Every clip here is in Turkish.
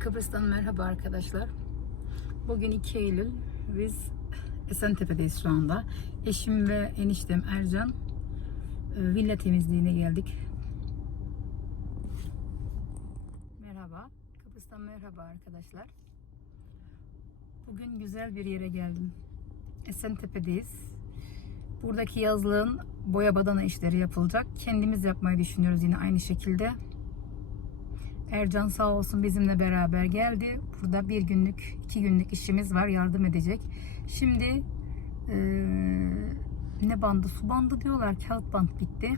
Kıbrıs'tan merhaba arkadaşlar. Bugün 2 Eylül. Biz Esentepe'deyiz şu anda. Eşim ve eniştem Ercan e, villa temizliğine geldik. Merhaba. Kıbrıs'tan merhaba arkadaşlar. Bugün güzel bir yere geldim. Esentepe'deyiz. Buradaki yazlığın boya badana işleri yapılacak. Kendimiz yapmayı düşünüyoruz yine aynı şekilde. Ercan sağ olsun bizimle beraber geldi. Burada bir günlük, iki günlük işimiz var. Yardım edecek. Şimdi eee, ne bandı? Su bandı diyorlar. Kağıt bant bitti.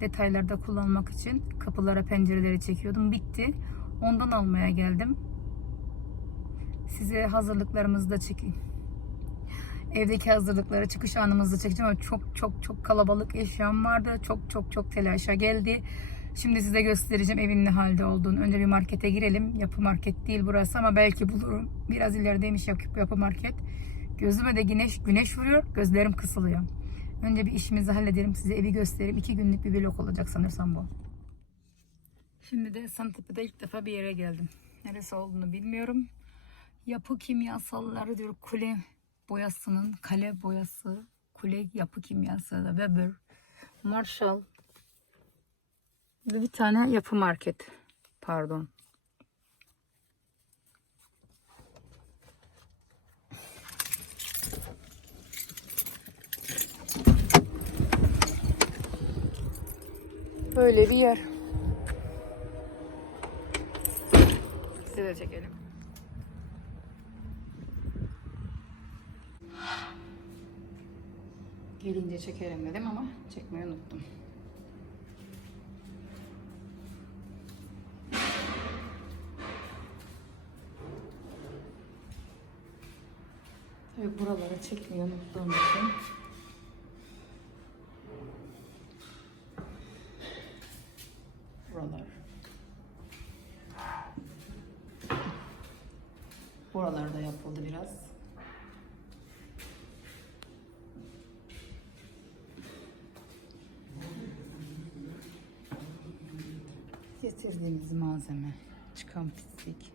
Detaylarda kullanmak için kapılara, pencereleri çekiyordum. Bitti. Ondan almaya geldim. Size hazırlıklarımızı da çekeyim. Evdeki hazırlıkları, çıkış anımızı çekeceğim ama çok çok çok kalabalık eşyam vardı. Çok çok çok telaşa geldi. Şimdi size göstereceğim evin ne halde olduğunu. Önce bir markete girelim. Yapı market değil burası ama belki bulurum. Biraz ilerideymiş yapı, market. Gözüme de güneş güneş vuruyor. Gözlerim kısılıyor. Önce bir işimizi halledelim. Size evi göstereyim. İki günlük bir vlog olacak sanırsam bu. Şimdi de Santepe'de ilk defa bir yere geldim. Neresi olduğunu bilmiyorum. Yapı kimyasalları diyor. Kule boyasının, kale boyası, kule yapı kimyasalı, Weber, Marshall, ve bir tane yapı market. Pardon. Böyle bir yer. Size de çekelim. Gelince çekelim dedim ama çekmeyi unuttum. Tabii buralara çekmeyi unuttuğum için. Buralar. Buralarda yapıldı biraz. Getirdiğimiz malzeme, çıkan pislik.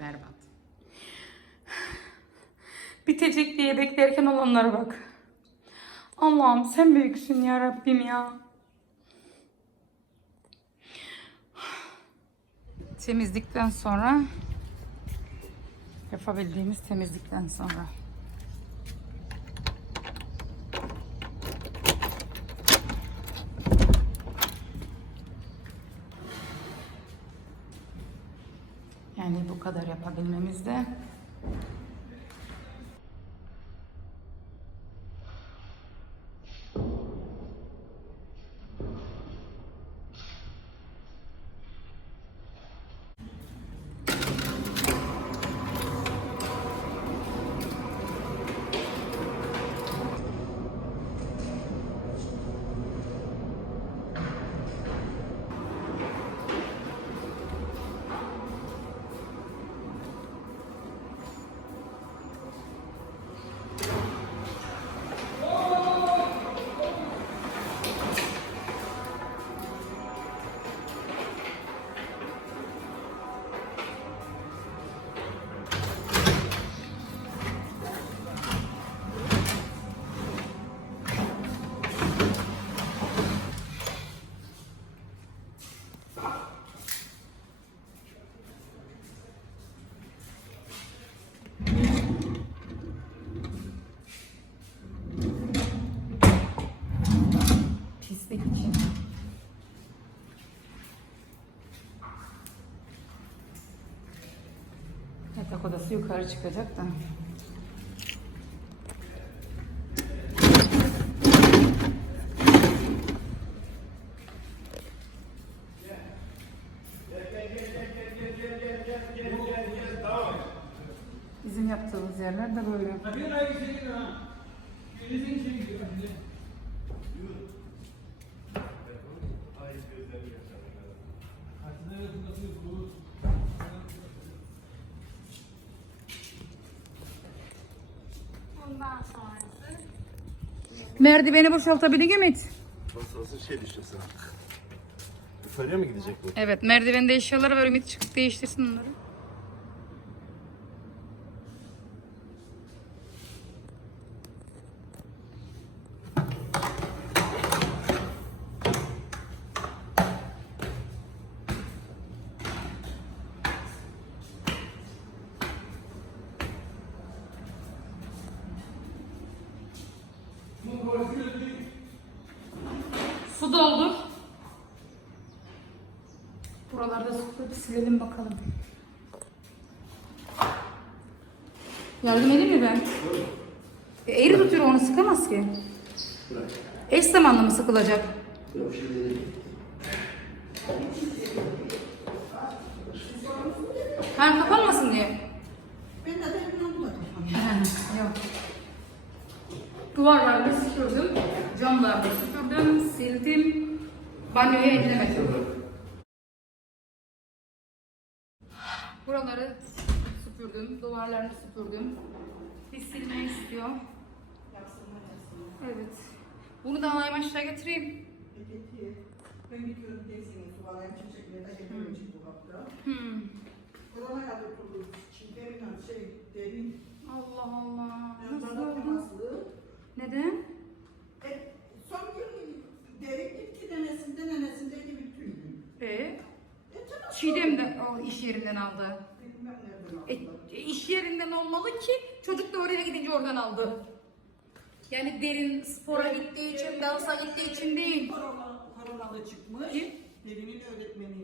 Berbat. Bitecek diye beklerken olanlara bak. Allah'ım sen büyüksün ya Rabbim ya. Temizlikten sonra yapabildiğimiz temizlikten sonra. Yani bu kadar yapabilmemizde Yatak odası yukarı çıkacak da. Bizim yaptığımız yerler de böyle. Ondan sonrası Merdiveni boşaltabilir Ümit. Nasıl olsa şey düşüyorsun. Yukarıya mı gidecek bu? Evet merdivende eşyaları var Ümit çıkıp değiştirsin onları. Su doldu. Buralarda sıkıntı silelim bakalım. Yardım edeyim mi ben? E, eğri tutuyor onu sıkamaz ki. Eş zamanlı mı sıkılacak? Ha kapanmasın diye. Ben de onu da Yok. Duvarlarda süpürdüm, camlarda süpürdüm, sildim, banyoya ellemedim. Buraları süpürdüm, duvarlarını süpürdüm. Bir silme istiyor. Evet. Bunu da alayım aşağı getireyim. Ben gidiyorum teyzenin suvarayım çiçekleri için bu hafta. Hmm. Korona yapıldı, çiğdemle şey, derin, Allah Allah. Nasıl oldu? Neden? E, son gün derin gitti nenesinde, nenesindeydi bütün gün. E, E, Çiğdem de o iş yerinden aldı. bilmem nereden E, iş yerinden olmalı ki çocuk da oraya gidince oradan aldı. Yani derin spora gittiği için, dansa gittiği için değil. Korona, koronalı çıkmış, Kim? derinin öğretmeni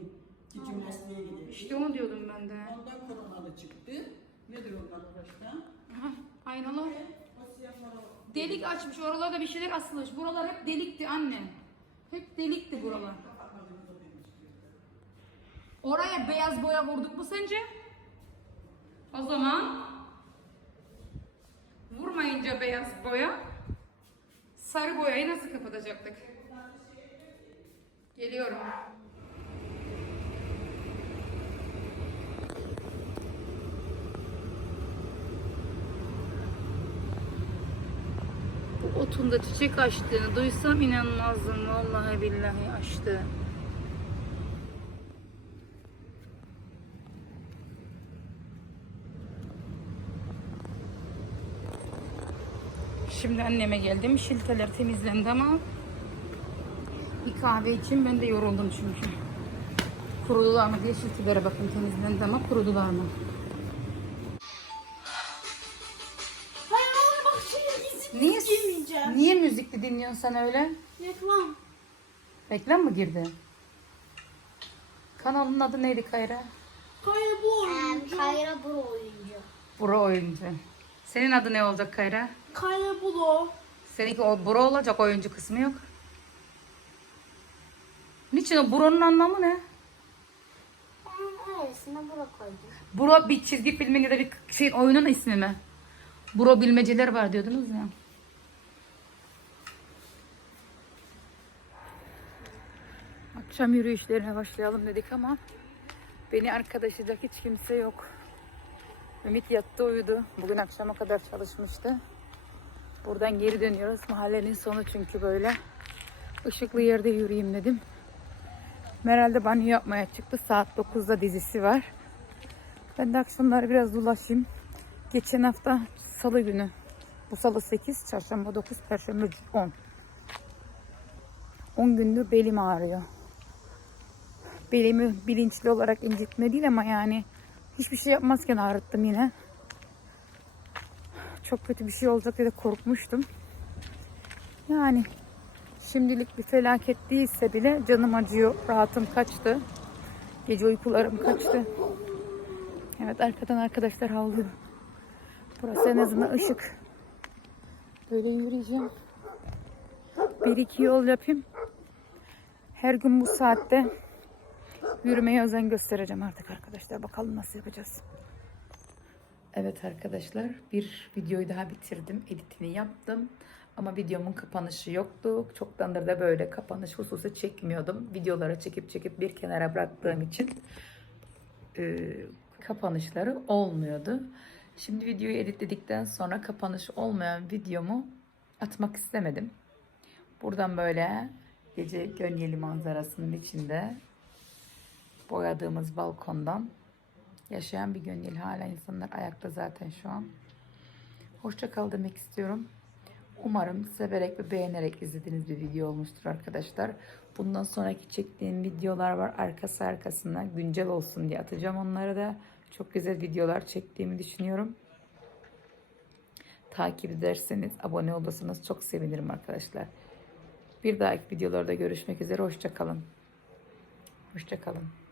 ki jimnastiğe gidiyor. İşte onu diyordum ben de. Ondan koronalı çıktı. Nedir ondan başka? Aha, aynalı. E, para- Delik açmış, oralarda bir şeyler asılmış. Buralar hep delikti anne. Hep delikti buralar. Oraya beyaz boya vurduk mu sence? O zaman vurmayınca beyaz boya sarı boyayı nasıl kapatacaktık? Geliyorum. Bu otunda çiçek açtığını duysam inanmazdım. Vallahi billahi açtı. Şimdi anneme geldim. Şilteler temizlendi ama bir kahve için ben de yoruldum çünkü. Kurudular mı diye şiltelere bakın temizlendi ama kurudular mı? Niye, girmeyeceğim. niye müzikli dinliyorsun sen öyle? Reklam. Reklam mı girdi? Kanalın adı neydi Kayra? Kaya bu oyuncu. Kayra bu oyuncu. Buro oyuncu. Senin adı ne olacak Kayra? Kaya Bulo. Seninki o Buro olacak oyuncu kısmı yok. Niçin o Buro'nun anlamı ne? Bura koydum. Buro bir çizgi filmin ya da bir şeyin oyunun ismi mi? Buro bilmeceler var diyordunuz ya. Akşam yürüyüşlerine başlayalım dedik ama beni arkadaşlayacak hiç kimse yok. Ümit yattı uyudu. Bugün akşama kadar çalışmıştı. Buradan geri dönüyoruz. Mahallenin sonu çünkü böyle. Işıklı yerde yürüyeyim dedim. Meral de banyo yapmaya çıktı. Saat 9'da dizisi var. Ben de akşamları biraz dolaşayım. Geçen hafta salı günü. Bu salı 8, çarşamba 9, perşembe 10. 10 gündür belim ağrıyor. Belimi bilinçli olarak incitme değil ama yani hiçbir şey yapmazken ağrıttım yine. Çok kötü bir şey olacak diye de korkmuştum. Yani şimdilik bir felaket değilse bile canım acıyor. Rahatım kaçtı. Gece uykularım kaçtı. Evet arkadan arkadaşlar havlıyor. Burası en azından ışık. Böyle yürüyeceğim. Bir iki yol yapayım. Her gün bu saatte yürümeye özen göstereceğim artık arkadaşlar. Bakalım nasıl yapacağız. Evet arkadaşlar bir videoyu daha bitirdim. Editini yaptım. Ama videomun kapanışı yoktu. Çoktandır da böyle kapanış hususu çekmiyordum. Videoları çekip çekip bir kenara bıraktığım için e, kapanışları olmuyordu. Şimdi videoyu editledikten sonra kapanış olmayan videomu atmak istemedim. Buradan böyle gece Gönyeli manzarasının içinde boyadığımız balkondan yaşayan bir Gönyeli hala insanlar ayakta zaten şu an. Hoşça kal demek istiyorum. Umarım severek ve beğenerek izlediğiniz bir video olmuştur arkadaşlar. Bundan sonraki çektiğim videolar var arkası arkasına güncel olsun diye atacağım onları da. Çok güzel videolar çektiğimi düşünüyorum. Takip ederseniz, abone olursanız çok sevinirim arkadaşlar. Bir dahaki videolarda görüşmek üzere. Hoşça kalın. Hoşça kalın.